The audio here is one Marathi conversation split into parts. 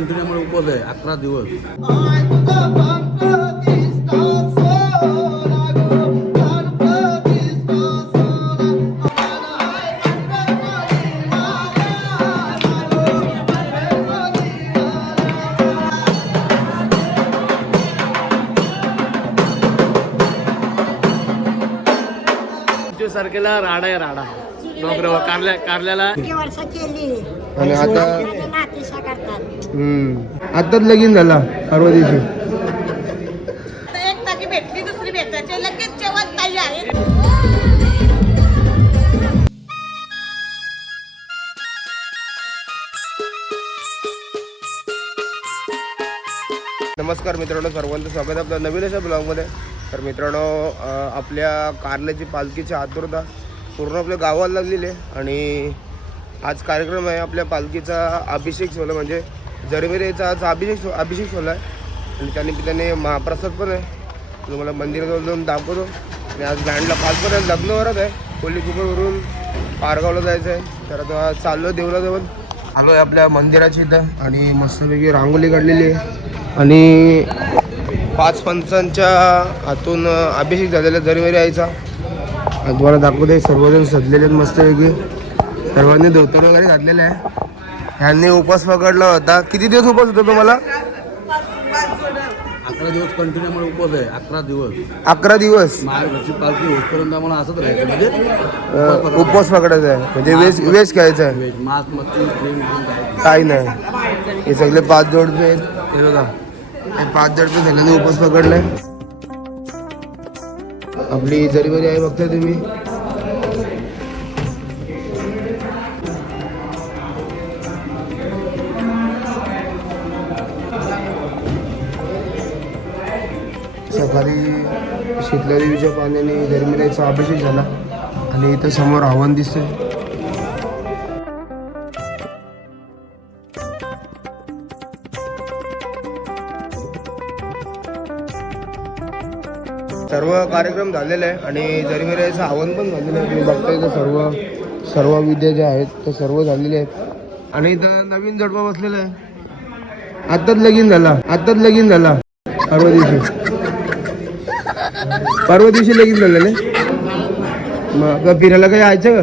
कंटिन्यू उपवास आहे 11 दिवस. तारखेला राडा आहे राडा डोंगरावर कारल्याला वर्ष केली आणि आता नातीशा करतात. आताच लगीन झाला परवा दिवशी. एक ताजी भेटली दुसरी भेटायची लगेच जेवण तयार आहे. नमस्कार मित्रांनो, सर्वांचं स्वागत आहे आपल्या नवीन अशा ब्लॉगमध्ये. तर मित्रांनो, आपल्या कारल्याची पालखीची आतुरता पूर्ण आपल्या गावाला लागलेली आहे आणि आज कार्यक्रम आहे आपल्या पालखीचा अभिषेक सोहळा, म्हणजे जरमिरेचा आज अभिषेक सोहळा आहे आणि त्यानिमित्ताने महाप्रसाद पण आहे. तुम्हाला मंदिराजवळ जाऊन दाखवतो. आणि आज बँडला 5 पण लग्न वरच आहे. कोल्लीकुपरवरून पारगावला जायचं आहे. तर आता चाललो देवळाजवळ आलो आहे आपल्या मंदिराची इथं आणि मस्तपैकी रांगोली काढलेली आहे आणि 5 पंचांच्या हातून अभिषेक झालेला जरमिरे आईचा. आणि तुम्हाला दाखवते सर्वजण सजलेले आहेत मस्तपैकी. सर्वांनी धोतर वगैरे घातलेलं आहे. ह्यांनी उपवास पकडला होता. किती दिवस उपवास होता तुम्हाला? 11 दिवस कंटिन्यू उपवास आहे. 11 दिवस 11 दिवस घरची पालखी होतपर्यंत आम्हाला असंच राहायचं, म्हणजे उपवास पकडायचा आहे, म्हणजे वेश खायचा आहे, मांस मच्छी क्रीम काही नाही. हे सगळे 5 जोडपे आहेत. हे बघा, हे 5 जोडपे सगळ्यांनी उपवास पकडलाय. आपली जरीमरी आहे बघताय तुम्ही. सकाळी शीतला देवीच्या पाण्याने जरमिराईचा अभिषेक झाला आणि इथं समोर हवन दिसतंय. सर्व कार्यक्रम झालेला आहे आणि जरमिराईचं हवन पण झालेलं आहे. तुम्ही बघताय इथं सर्व विद्या ज्या आहेत त्या सर्व झालेल्या आहेत आणि इथं नवीन जोडपा बसलेला आहे. आताच लगीन झाला परवा दिवशी लगीन झालेलं. मग फिरायला काय यायचं का?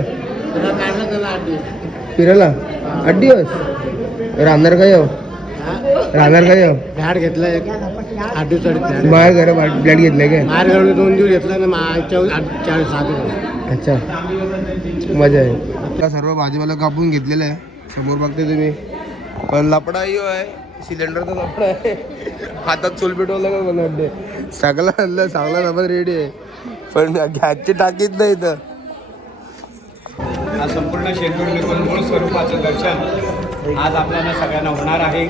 फिरायला 8 दिवस राहणार काय फ्लॅट घेतलाय 8 दिवस. माझ्या घरा फ्लॅट घेतलाय काय? माझ्या 2 दिवस घेतला ना 7. अच्छा, मजा आहे. आता सर्व भाजीपाला कापून घेतलेलं आहे. समोर बघते तुम्ही. पण लपडा यो आहे, सिलेंडरचा लपडा आहे. हातात चूल पेटवलं का मला वाटते. सगळं आणलं, चांगला नंबर रेडी आहे पण गॅसची टाकीच नाही इथं. हा संपूर्ण शेंदूर मूळ स्वरूपाचं दर्शन आज आपल्याला सगळ्यांना होणार आहे.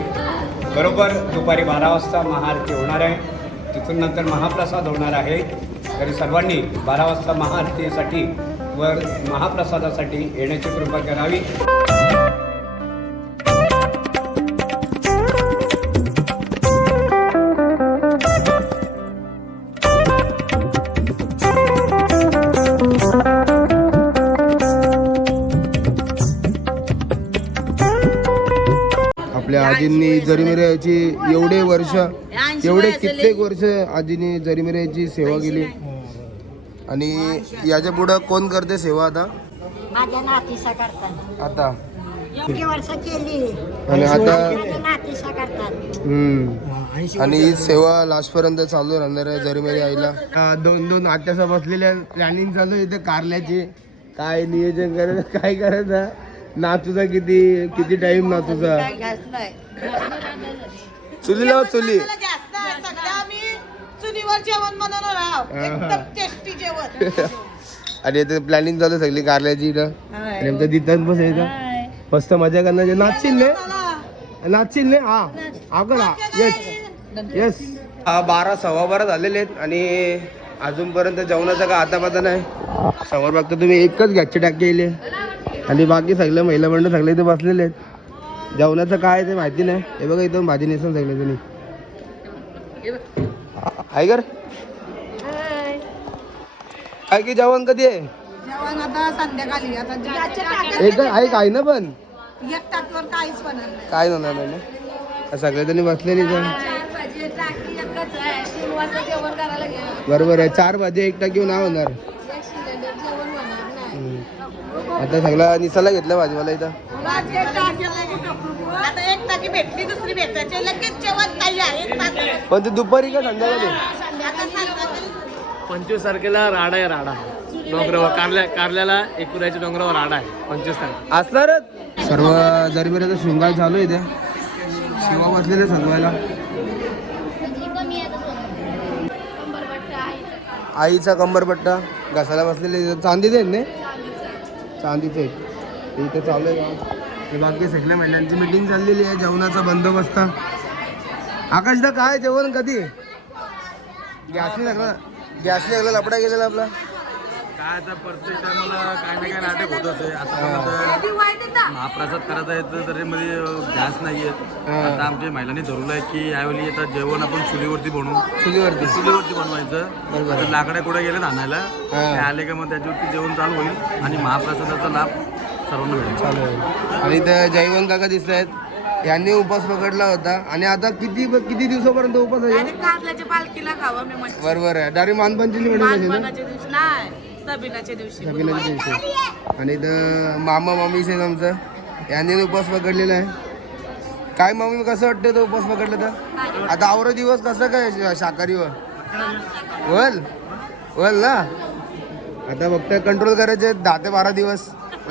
बरोबर दुपारी 12 वाजता महाआरती होणार आहे. तिथून नंतर महाप्रसाद होणार आहे. तरी सर्वांनी 12 वाजता महाआरतीसाठी व महाप्रसादासाठी येण्याची कृपा करावी. आपल्या आजींनी जरमिराईची एवढे कित्येक वर्ष आजींनी जरमिराईची सेवा केली आणि याच्या पुढं कोण करते सेवा आता? माझ्या नातीशा करतात. आता वर्ष केली आणि आता नातीशा करतात. आणि ही सेवा लास्ट पर्यंत चालू राहणार आहे जरमिराई आईला. 2 आत्यासा बसलेल्या प्लॅनिंग चालू आहे इथे कारल्याची. काय नियोजन करायचं, काय करायचं, नातूचा किती टाइम नातूचा. चुली लाव चुली. चुलीवर जेवण बनवणार आहोत. एकदम टेस्टी जेवण. आणि इथे प्लॅनिंग चालू सगळी कारल्याची इथं. आणि आमच्या तिथंच बसायचं, मस्त मजा करण्याची. नाचशील ने हा अगला. येस 12 सव्वा 12 झालेले आहेत आणि अजूनपर्यंत जेवणाचा का आता पता नाही. समोर बघता तुम्ही, एकच गॅसची टाकी येईल आणि बाकी सगळे महिला मंडळ सगळे इथे बसलेले आहेत. जेवणाचं काय ते माहिती नाही. हे बघा इथं भाजी नेसून सगळे तुम्ही आहे कर काय की जेवण कधी आहे? जेवण आता संध्याकाळी. आता एक आहे काय ना पण एक ताटवर काहीच बनणार नाही. काय होणार नाही ना. सगळेजणी बसलेली बरोबर आहे. 4 भाजी 1 टाकी नाही होणार. आता सगळा निसाला घेतला भाजीवाला इथं. आता 1 टाकी भेटली, दुसरी भेटायची, लगेच जेवण तयार 1 तास. पण ते दुपारी का संध्याकाळी? संध्याकाळी 25 तारखेला राडा आहे, राडा डोंगरावर कारल्याला एकुऱ्याच्या डोंगरावर राडा आहे 25 तारखेला असणारच. सर्व जरबिराचा शृंगार चालू आहे इथे. शिवा बसलेले सजवायला. आईचा कंबरपट्टा घसाला बसलेले चांदीचे आहेत ना, चांदीचे इथे चालू आहे. हे बाकी सगळ्या महिलांची मीटिंग चाललेली आहे. जेवणाचा बंदोबस्त. आकाशदा काय जेवण कधी? गॅसनी लागला लपडा गेलेला आपला. काय आता प्रत्येक टायमाला काय ना काय नाटक होत असे. आता महाप्रसाद करायचा आहे तर मध्ये गॅस नाही आहेत. आता आमच्या महिलांनी ठरवलं आहे की यावेळी आता जेवण आपण चुलीवरती चुलीवरती बनवायचं. आता लाकडा कुठे गेले आणायला, ते आले का मग त्याच्यावरती जेवण चालू होईल आणि महाप्रसादाचा लाभ सर्वांना मिळेल. चालू आहे. आणि इथं जयवंत काका दिसत आहेत. यांनी उपास पकडला होता आणि आता किती दिवसापर्यंत उपास आहे? कारल्याच्या पालखीला खावं मी म्हटलं. बरोबर आहे. डायरेक्ट मानपंचमी मानपानाच्या दिवशी नाही, सबीनाच्या दिवशी. आणि इथं मामा मामी से आमचं यांनी उपास पकडलेला आहे. काय मामी कसं वाटतं तो उपास पकडला तर? आता आवरा दिवस कसं काय शाकाहारीवर वल ना. आता फक्त कंट्रोल करायचे 10 ते 12 दिवस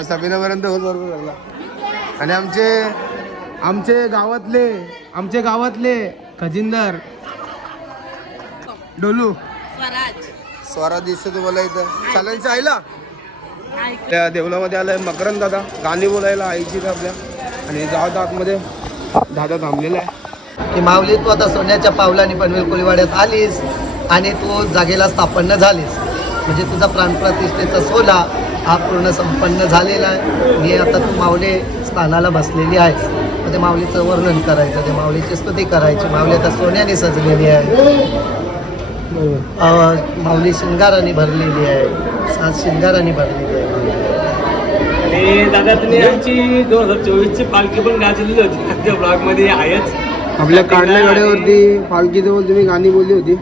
सबीनापर्यंत होत बरोबर लागला. आणि आमचे गावातले खजिनदार डोलू स्वराज दिसतो तुम्हाला इथं सालांच्या आईला. त्या देवलामध्ये आलाय मकरंद दादा गाणी बोलायला आईची आपल्या. आणि जावं आतमध्ये दादा थांबलेला आहे. की माऊली तू आता सोन्याच्या पावलाने पनवेल कोळीवाड्यात आलीस आणि तू जागेला स्थापन झालीस, म्हणजे तुझा प्राणप्रतिष्ठेचा सोहळा हा पूर्ण संपन्न झालेला आहे. मी आता तू माऊली स्थानाला बसलेली आहेस. मग ते माऊलीचं वर्णन करायचं, ते माऊलीची स्तुती करायची. माऊली आता सोन्याने सजलेली आहे. माऊली शिंगाराने भरलेली आहे, 7 शिंगाराने भरलेली आहे. आणि दादा तुम्ही आमची 2024ची पालखी पण गाजलेली होती त्या ब्लॉगमध्ये आहेच. आपल्या काढल्या गाड्यावरती पालखी जवळ तुम्ही गाणी बोलली होती.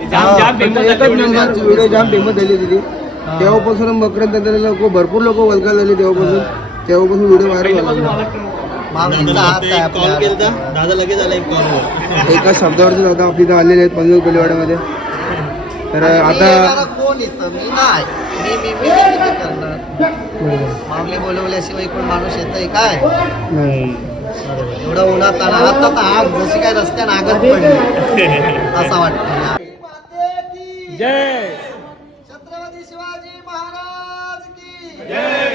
व्हिडिओ जाम फेमस झाली होती. तेव्हापासून मकरंद लोक भरपूर लोक वलका झाले. तेव्हापासून व्हिडिओ व्हायरल झाला. माऊलीचा हात आहे आपल्या. दादा लगेच आला एक कॉल. एका शब्दावरती दादा आपली इथं आलेले आहेत पनवेल कोळीवाड्यामध्ये. तर आता कोण येतं? मी नाही. मी करणार. माऊली बोलवल्याशिवाय कोण माणूस येतंय काय? एवढं उन्हात आता आग जशी काय रस्त्याने आगत पडली असं वाटतं. जय छत्रपती शिवाजी महाराज की जय.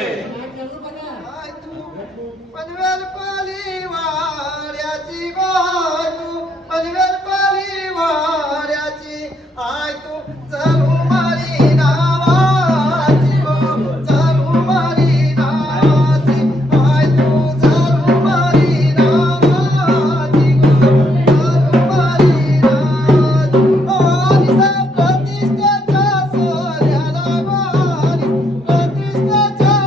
पनवेल कोळीवाड्याची गोय तू, पनवेल कोळीवाड्याची आय तू, चालू मारी नावाची गो, चालू मारी नावाची आय तू, चालू मारी नावाची गो, चालू मारी नावाची. प्रतिष्ठेच्या सोऱ्याला वारी, प्रतिष्ठेच्या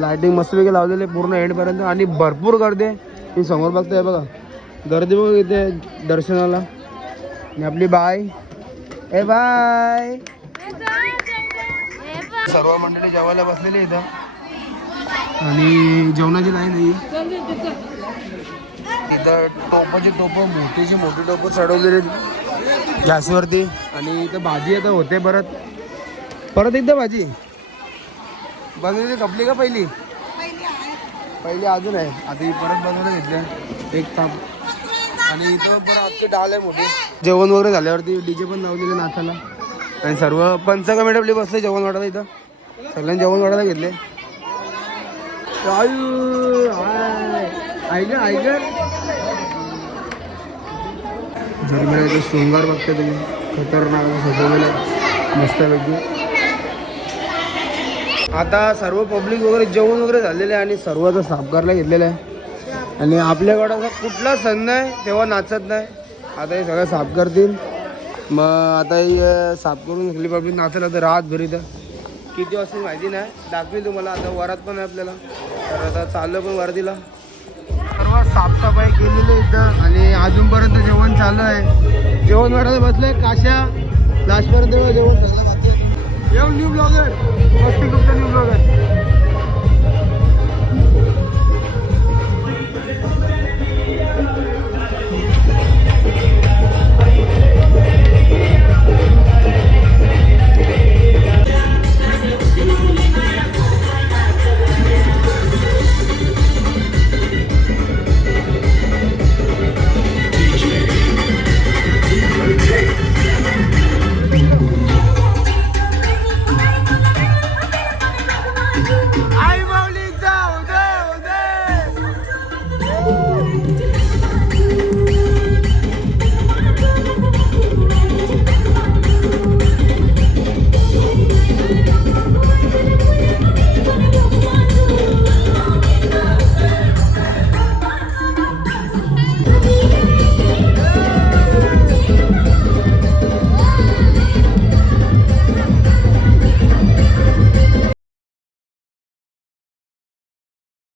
लाइटिंग मस्तपैकी लावलेली आहे पूर्ण एंडपर्यंत आणि भरपूर गर्दी आहे. मी समोर बघतोय बघा, गर्दी बघ इथे दर्शनाला. आणि आपली बाय ए बाय सर्व मंडळी जेवायला बसलेली इथं आणि जेवणाची लाईन आहे इथं. टोपाची टोपं मोठीची मोठी टोपं चढवलेली गॅसवरती आणि इथं भाजी आता होते परत एकदा भाजी बनवली कपली का पहिली अजून आहे. आता ही परत बनवायला घेतलं एक ताप आणि इथं परत आजची डाल आहे मोठी. जेवण वगैरे झाल्यावरती डीजे पण लावलेले नाचायला आणि सर्व पंचकमिटी आपली बसले जेवण वाटायला. इथं सगळ्यांनी जेवण वाटायला घेतले. जर्मनीचा शृंगार बघते तुम्ही, खतरनाक सजवलेला मस्तपैकी. आता सर्व पब्लिक वगैरे जेवण वगैरे झालेलं आहे आणि सर्व आता साफ करायला घेतलेलं आहे. आणि आपल्याकडं असा कुठला सण नाही तेव्हा नाचत नाही. आता हे सगळं साफ करतील, मग आता हे साफ करून सगळी पब्लिक नाचेल. आता रातभर इथं किती वाजता माहिती नाही, दाखवेल तुम्हाला. आता वरात पण आहे आपल्याला, तर आता चाललं पण वरातीला. सर्व साफसफाई केलेली इथं आणि अजूनपर्यंत जेवण चालू आहे. जेवण वाटायला बसलंय काशा लास्टपर्यंत जेवण झालं. येऊन न्यू ब्लॉगर मस्ती गुप्ता न्यू ब्लॉगर.